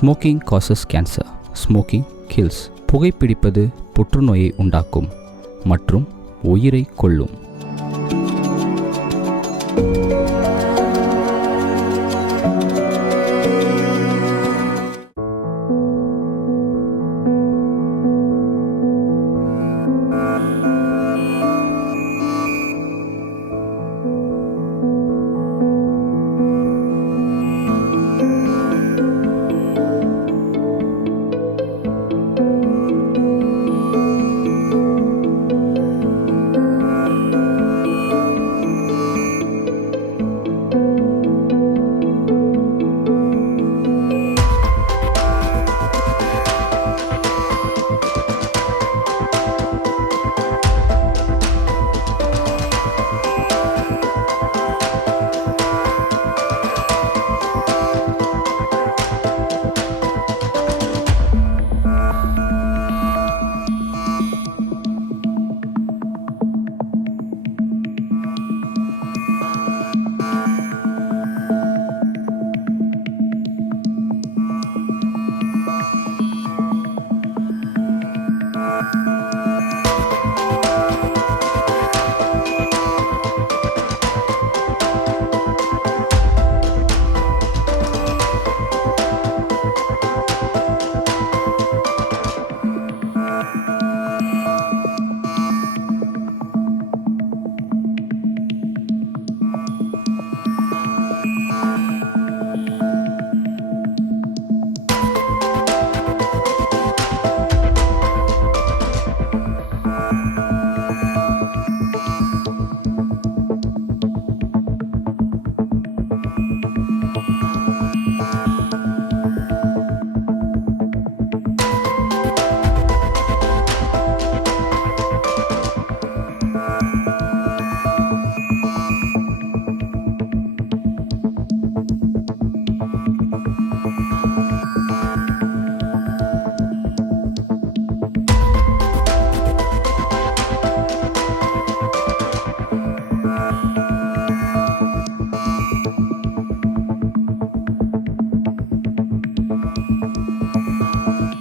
Smoking causes cancer, smoking kills. புகைப்பிடிப்பது புற்றுநோயை உண்டாக்கும் மற்றும் உயிரை கொல்லும்.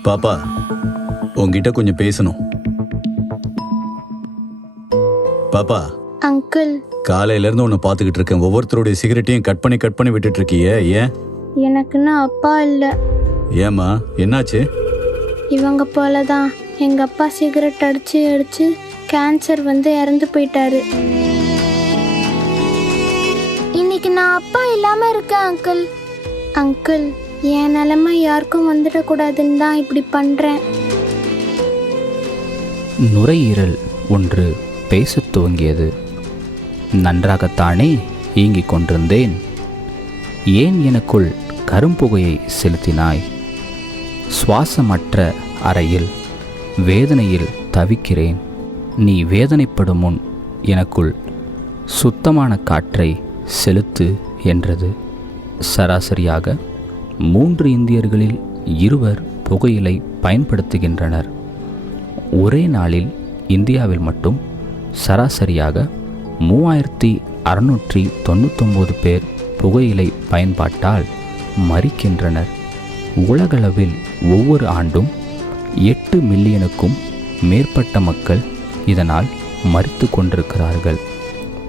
பாப்பா, உங்ககிட்ட கொஞ்சம் பேசணும். பாப்பா. அங்கிள், காலையில இருந்து உன்னை பாத்துக்கிட்டு இருக்கேன். ஒவ்வொருத்தருடைய சிகரெட்டையும் கட் பண்ணி விட்டுட்டு இருக்கியே, ஏன்? எனக்குன்னு அப்பா இல்ல. ஏமா, என்னாச்சு? இவங்க போலதான் எங்க அப்பா சிகரெட் அடிச்சு கேன்சர் வந்து இறந்து போயிட்டாரு. இன்னைக்கு நான் அப்பா இல்லாம இருக்கேன் அங்கிள். அங்கிள், என் நிலைமை யாருக்கும் வந்துடக்கூடாதுன்னு தான் இப்படி பண்றேன். நுரையீரல் ஒன்று பேசத் துவங்கியது. நன்றாகத்தானே இயங்கிக் கொண்டிருந்தேன். ஏன் எனக்குள் கரும்புகையை செலுத்தினாய்? சுவாசமற்ற அறையில் வேதனையில் தவிக்கிறேன். நீ வேதனைப்படும் முன் எனக்குள் சுத்தமான காற்றை செலுத்து என்றது. சராசரியாக 3 இந்தியர்களில் 2 புகையிலை பயன்படுத்துகின்றனர். ஒரே நாளில் இந்தியாவில் மட்டும் சராசரியாக 3699 பேர் புகையிலை பயன்பாட்டால் மரிக்கின்றனர். உலகளவில் ஒவ்வொரு ஆண்டும் 8 மில்லியனுக்கும் மேற்பட்ட மக்கள் இதனால் மரித்து கொண்டிருக்கிறார்கள்.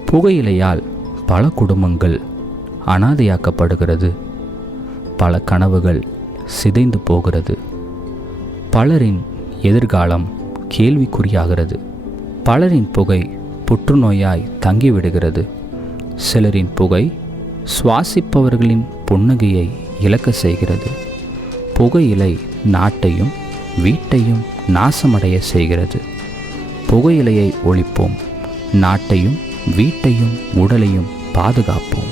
புகையிலையால் பல குடும்பங்கள் அனாதையாக்கப்படுகிறது. பல கனவுகள் சிதைந்து போகிறது. பலரின் எதிர்காலம் கேள்விக்குறியாகிறது. பலரின் புகை புற்றுநோயாய் தங்கிவிடுகிறது. சிலரின் புகை சுவாசிப்பவர்களின் புன்னகையை இழக்க செய்கிறது. புகையிலை நாட்டையும் வீட்டையும் நாசமடைய செய்கிறது. புகையிலையை ஒழிப்போம். நாட்டையும் வீட்டையும் உடலையும் பாதுகாப்போம்.